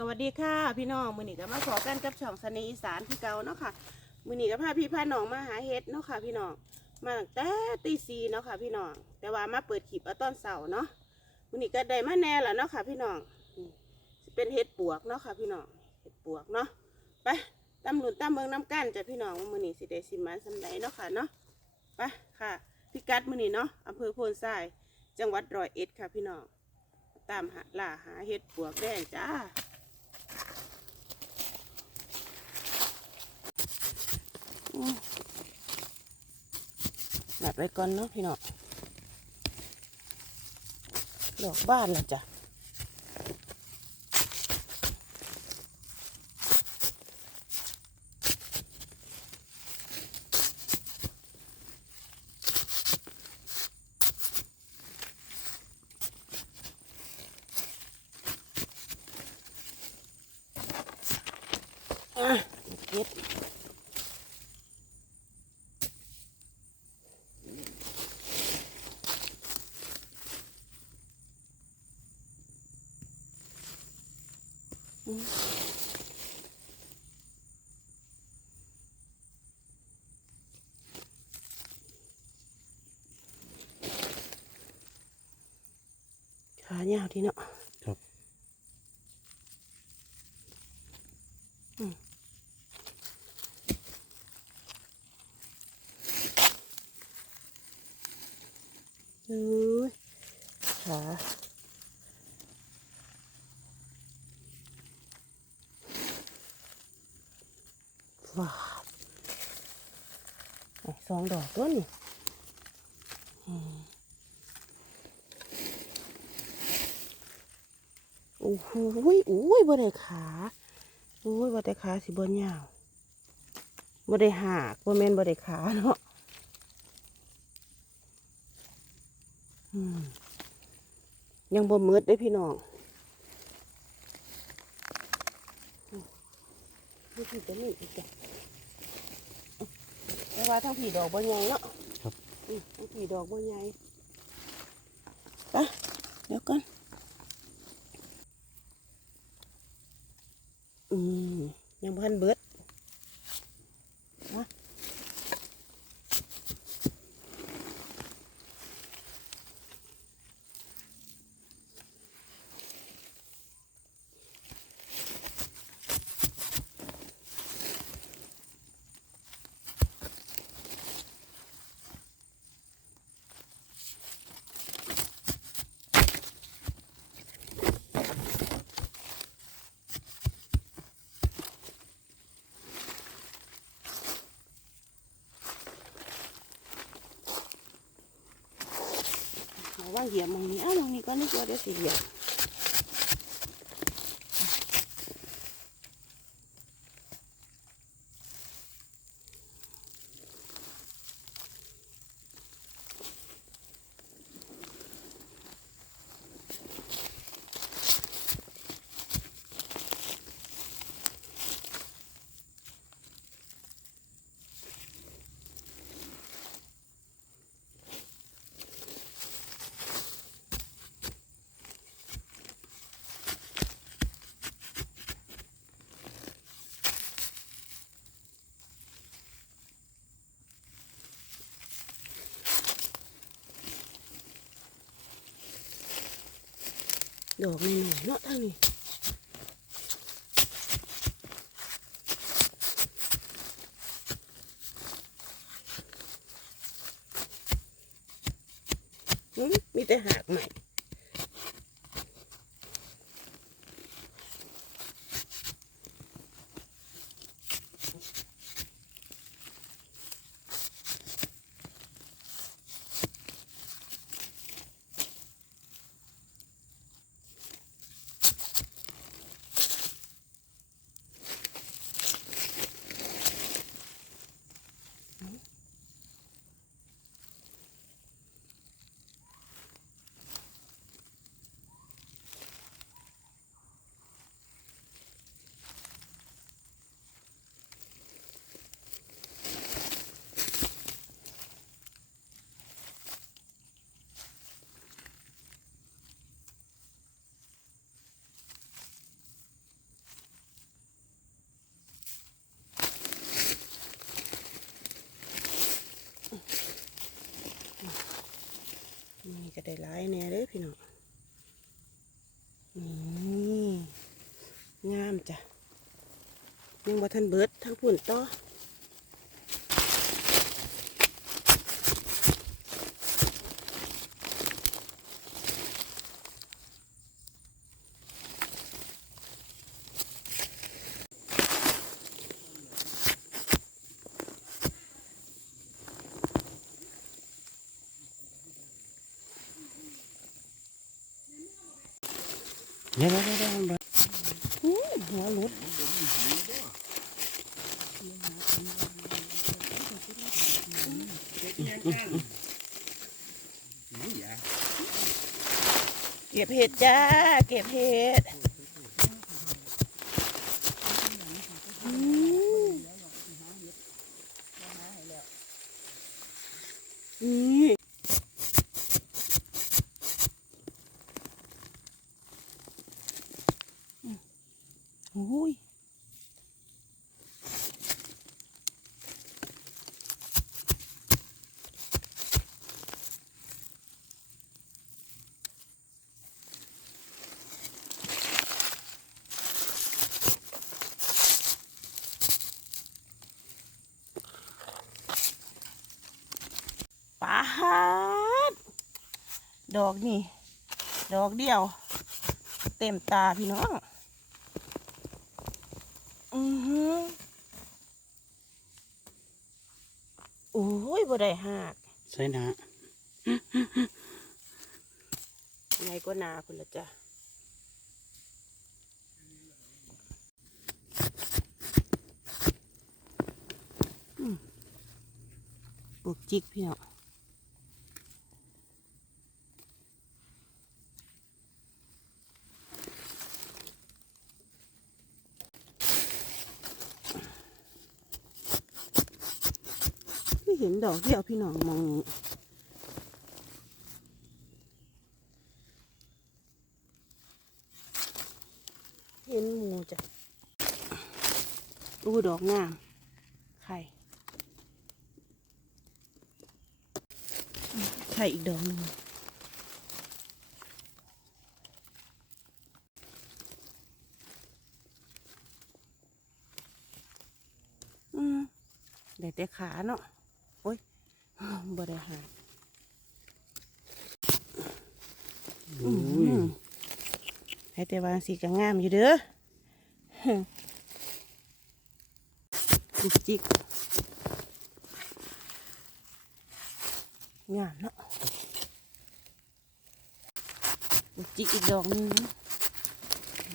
สวัสดีค่ะพี่น้องมือหนี้ก็มาขอกันกับช่องสนีอีสานที่เกาเนาะค่ะมือหนีก็พาพี่พาน้องมาหาเฮ็ดเนาะค่ะพี่น้องมาตั้งแต่ตีสีเนาะค่ะพี่น้องแต่ว่ามาเปิดคลิปเอาตอนเสาร์เนาะมือหนีก็ได้มาแน่ล้วเนาะค่ะพี่น้องเป็นเฮ็ดปวกเนาะค่ะพี่น้องเฮ็ดปวกเนาะไปตำหลุนตำเมืองน้ำกันจ้ะพี่น้องมือหนีสิได้สิมันสำใดเนาะค่ะเนาะไปค่ะพิกัดมือหนีเนาะอำเภอโพนทรายจังหวัดร้อยเอ็ดค่ะพี่น้องตามหาล่าหาเฮ็ดปวกแดงจ้า อืม หนัดไว้ก่อนเนาะพี่น้องดอกบ้านแล้วจ้ะ ยาวทีเนาะครับอืมเอ้ยขาว้าวอะสองดอกตัวนี่อืม โอ้โหอุ้ยบ่ได้ขาโอ้ยบ่ได้ขาสิบ่ยาวบ่ได้หากบ่แม่นบ่ได้ขาเนาะอืมยังบ่มืดเด้พี่น้องอืมนี่พี่จะนี่อีกจ้ะแต่ว่าทั้งผีดอกบ่ใหญ่เนาะครับอืมทั้งผีดอกบ่ใหญ่ไปเดี๋ยวก่อน อืม ยังพันเบิดนะระว่างเหยียบมอง นี้อ้าวมองนี้ก็นึกว่าเดี๋ยวสิเหยียบ ดอกหน่อยเนาะทางนี้มมีแต่หากใหม่ นี่ก็ได้หลายแน่เลยพี่น้องนี่งามจ้ะยังบ่ทันเบิดทั้งปุ่นต่อ เก็บเห็ดจ้า เก็บเห็ดอืมนี่โอ้ยปาด ดอกนี่ ดอกเดียว เต็มตาพี่น้องอือหือโอ้ยบ่ได้หักใช่นะไงก็นาคุณละจ้ะอืมปลูกจิกพี่น้อง ดอกเดียวพี่น้องมองนี้เห็นหมูจ้ะอู้ดอกงาม ไข่ ไข่อีกดอกหนึ่งอืมได้แต่ขาเนาะ โอ้ยบ่ได้หาอุ้ยให้แต่วางสีก็งามอยู่เด้อจิกจิกงามเนาะจิกจิกอีกดอกหนึง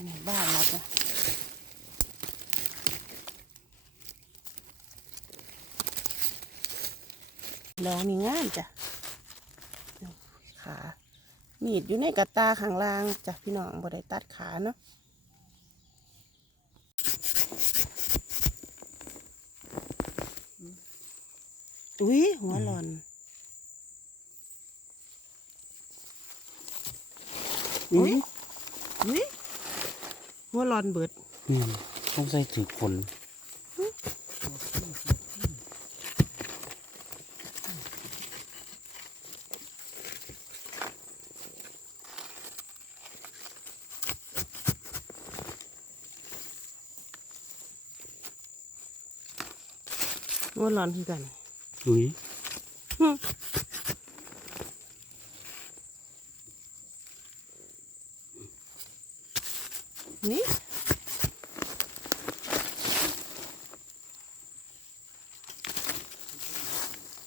ในบ้านเราจ้ะ ดอกนี่งามจ้ะขามีดอยู่ในกระตาข้างล่างจ้ะพี่น้องบ่ได้ตัดขาเนาะอุ้ยหัวหลอนอุ้ยอุ้ยหัวหลอนเบิดเนี่ยต้องใส่ถือคน วหลอนคือกันอุ้ยนี่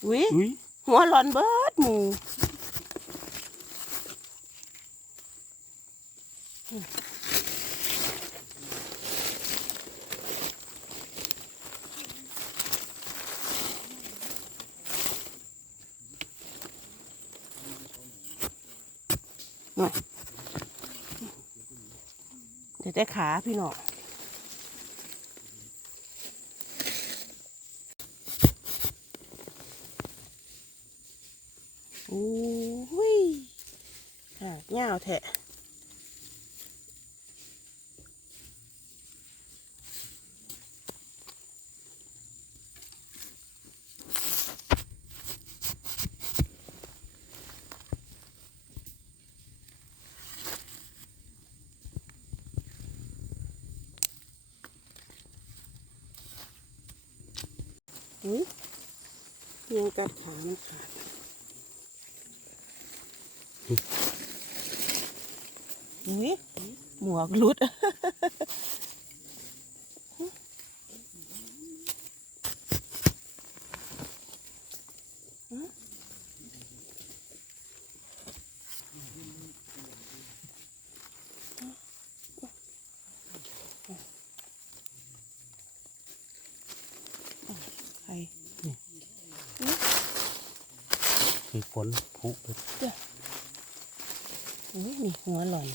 อุ้ยอุ้ยหัวหลอนเบิดหมู มาเดี๋ยวได้ขาพี่น้องโอ้ยหากยาวแทะ อุ้ยยังกัดขามันขาดอุ้ยหมวกหลุด ถือฝนผุเลยอุ้ยนี่หัวหล่อน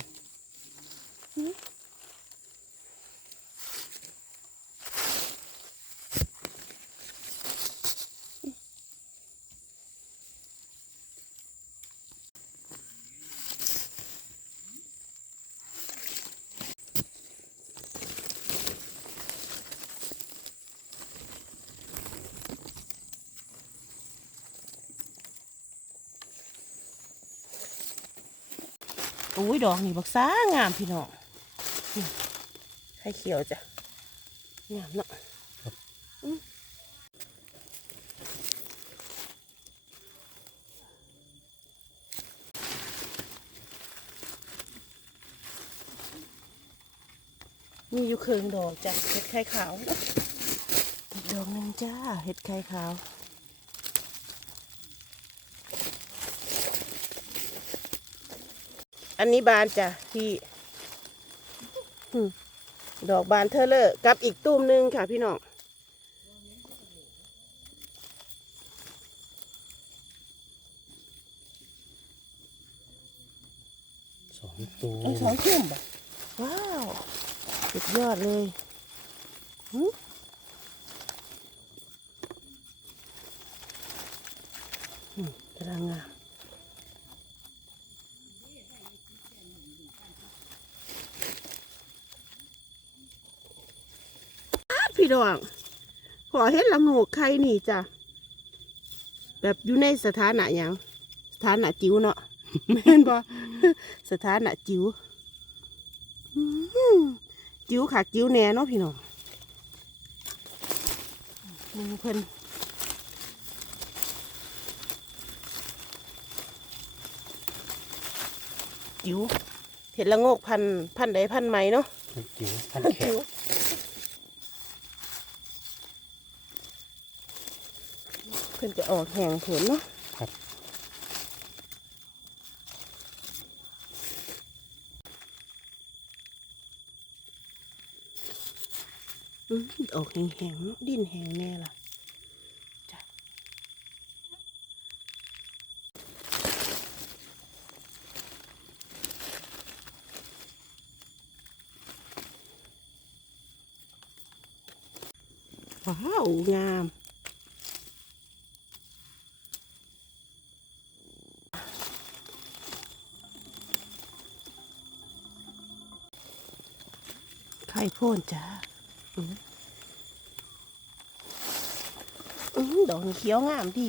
ดอกนี่บักซ่างามพี่น้องไข่เขียวจ้ะงามเนาะมีอยู่เคืองดอกจ้ะเห็ดไข่ขาวดอกหนึ่งจ้าเห็ดไข่ขาว อันนี้บานจ้ะพี่หึดอกบานเทอเลอร์กับอีกตุ้มหนึงค่ะพี่น้องสองตัวไอ้สองทุ่มบ่ว้าวสุดยอดเลยหึหึกำลังงาม อ้าพี่ดองขอเห็นละโงกใครนี่จ้ะแบบอยู่ในสถานะยังสถานะจิ๋วเนาะแม่นบ่สถานะจิ๋วจิ๋วขาจิ๋วแน่เนาะพี่น้องมึงเพิ่นจิ๋วเห็ดละโงกพันพันใดพันไหมเนาะจิ๋วพันแขก วเพิ่นจะออกแห่งผลเนาะครับอืมออกแห้งๆเนาะดินแห้งแน่ล่ะจ้ะว้าวงาม ข่โพ่นจ้าอืมอื้อดอกนี่เขียวงามดี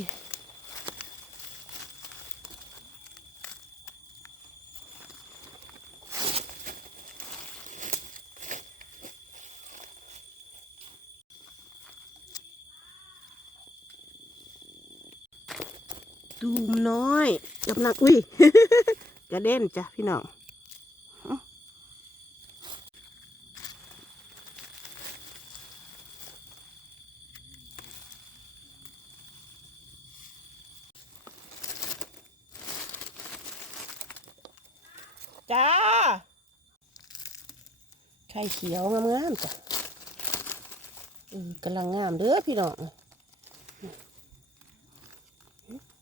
ตูมน้อยกำลังอุ้ย กระเด็นจ้ะพี่น้อง จ้า ไข่เขียวงามๆจ้ะอืมกำลังงามเด้อพี่น้อง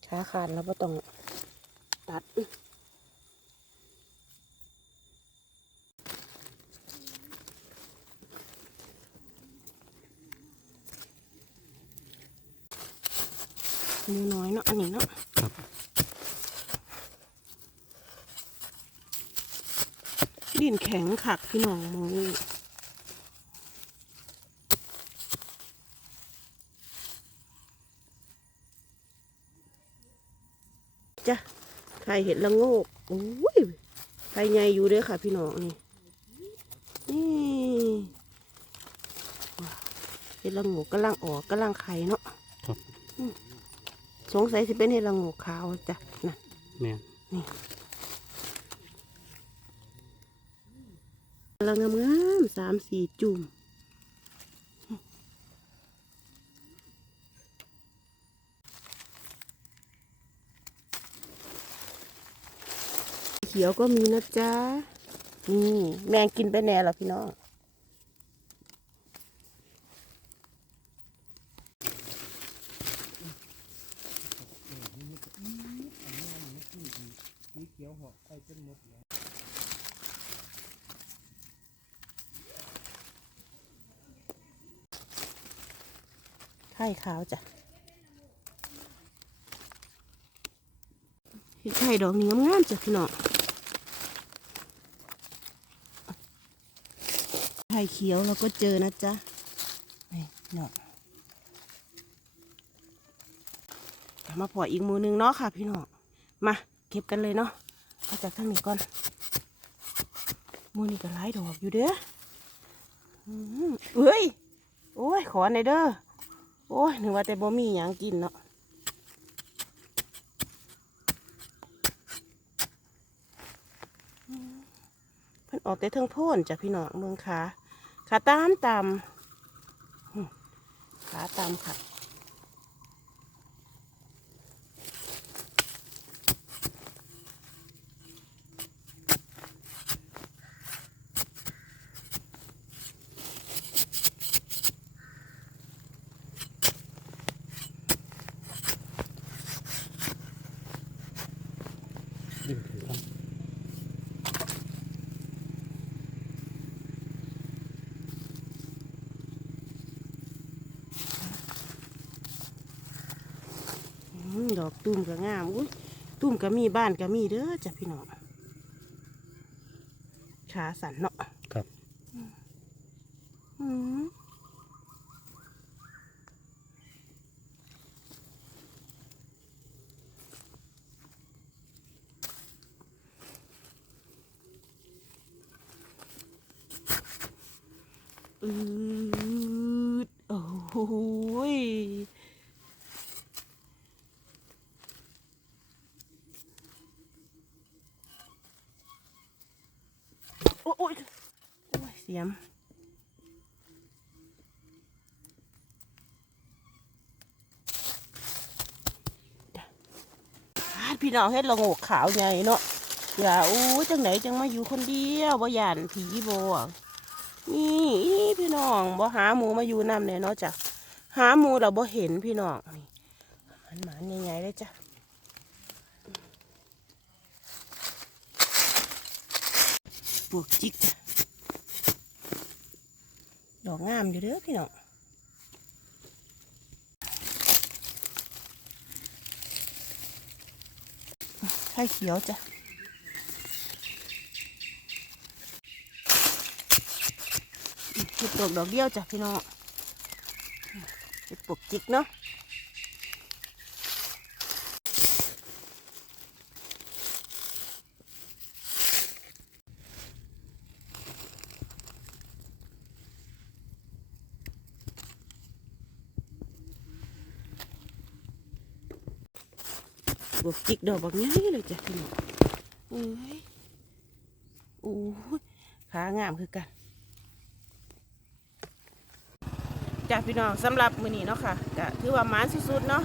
ขาขาดแล้วก็ต้องตัดมือน้อยเนาะอันนี้เนาะ ครับ ดินแข็งขักพี่น้องมองนี่จ้ะใครเห็นละโงกโอ้ยใครใหญ่อยู่เด้อค่ะ พี่น้องนี่นี่ว้าวเห็นละโงกกำลังออกกำลังไข่เนาะอืมสงสัยสิเป็นเห็ดละโงูขาวจ้ะนะแม่น ลังงามๆสามสี่จุ่มเขียวก็มีนะจ๊ะนี่แมงกินไปแน่หรอพี่น้อง ข่ขาวจ้ะเห็ดไข่ดอกนี้งามๆจ้ะพี่น้องไข่เขียวเราก็เจอนะจ๊ะนี่พี่น้องกลับมาปล่อยอีกมือหนึงเนาะค่ะ พี่น้องมาเก็บกันเลยเนาะเอาจากทางนี้ก่อนมือนี้ก็หลายดอกอยู่เด้อเอ้ย โอ้ย ขอในอยเด้อ โอ้ยนึกว่าแต่บ่มีหยังกินเนาะเพิ่นออกแต่เทิงโพ่นจ้ะพี่น้องเมืองขาขาตามตามอืมขาตามค่ะ ดอกตุ้มก็งามอุ้ยตุ้มก็มีบ้านก็มีเด้อจ้ะพี่น้องขาสันเนาะ ครับ อืมอืดโอ้โหยโอ้ยโอ้ยโอ้ยเสียมพี่น้องเฮ็ดละโงกขาวใหญ่เนาะอย่าอู้จังไหนจังมาอยู่คนเดียวบ่ยานผีบ่นี่อีพี่น้องบ่หาหมูมาอยู่นำแน่เนาะจ้ะหาหมูเราบ่เห็นพี่น้องนี่มันหมานใหญ่ๆเลยจ้ะ ปวกจิกจ้ะดอกงามอยู่เด้อพี่น้องไข่เขียวจ้ะเห็ดดอกดอกเดียวจ้ะพี่น้องเห็ดปวกจิกเนาะ จิกดอกแบบนี้เลยจ้ะพี่น้องเอ้ยโอ้ยขางามคือกันจ้ะพี่น้องสำหรับมือนี้เนาะค่ะก็ถือว่ามานสุดๆเนาะ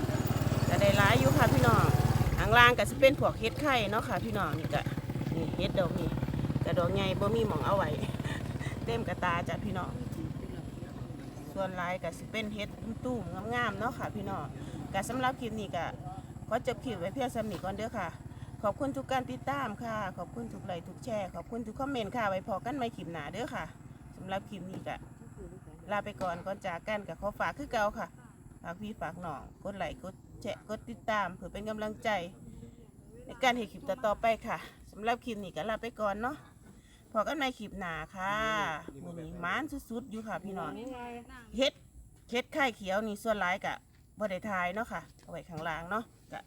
ก็ได้หลายอยู่ค่ะพี่น้องข้างล่างก็สิเป็นพวกเฮ็ดไข่เนาะค่ะ พี่น้องนี่ก็นี่เฮ็ดดอกนี่กระดอกใหญ่บ่มีหมองเอาไว้เต็มกระตาจ้ะพี่น้องส่วนลายก็สิเป็นเฮ็ดตุ้มๆงามๆเนาะค่ะ พี่น้องก็สำหรับคลิปนี้ก็ ขอจบคลิปไว้เพียงสำนีก่อนเด้อค่ะ ขอบคุณทุกการติดตามค่ะ ขอบคุณทุกไลค์ทุกแชร์ ขอบคุณทุกคอมเมนต์ค่ะ ไว้พอกันใหม่คลิปหนาเด้อค่ะสำหรับคลิปนี้ก็ลาไปก่อนก่อนจากกันกับขอฝากคือเก่าค่ะฝากพี่ฝากน้อง กดไลค์กดแชร์กดติดตามเพื่อเป็นกำลังใจ ในการเห็นคลิปต่อๆไปค่ะสำหรับคลิปนี้ก็ลาไปก่อนเนาะพอกันในคลิปหนาค่ะมือนี้มานสุดๆอยู่ค่ะพี่น้องเฮ็ดเฮ็ดไข่เขียวนี่ส่วนหลายกะบ่ได้ทายเนาะค่ะเอาไว้ข้างล่างเนาะ กะ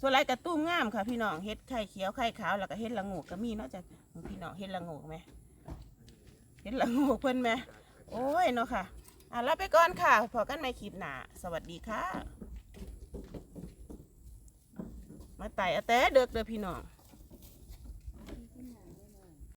ส่วนไรกระตุ้มง่ามค่ะ พี่น้องเฮ็ดไข่เขียวไข่ขาวแล้วก็เฮ็ดละงูก็มีนอกจากพี่น้องเฮ็ดละงูไหมเฮ็ดละงูเพิ่อนไหมโอ้ยเนาะค่ะอะลาไปก่อนค่ะพอกันในคลิปหน้าสวัสดีค่ะ มาไต่อาแต่เด็กเด้อพี่น้อง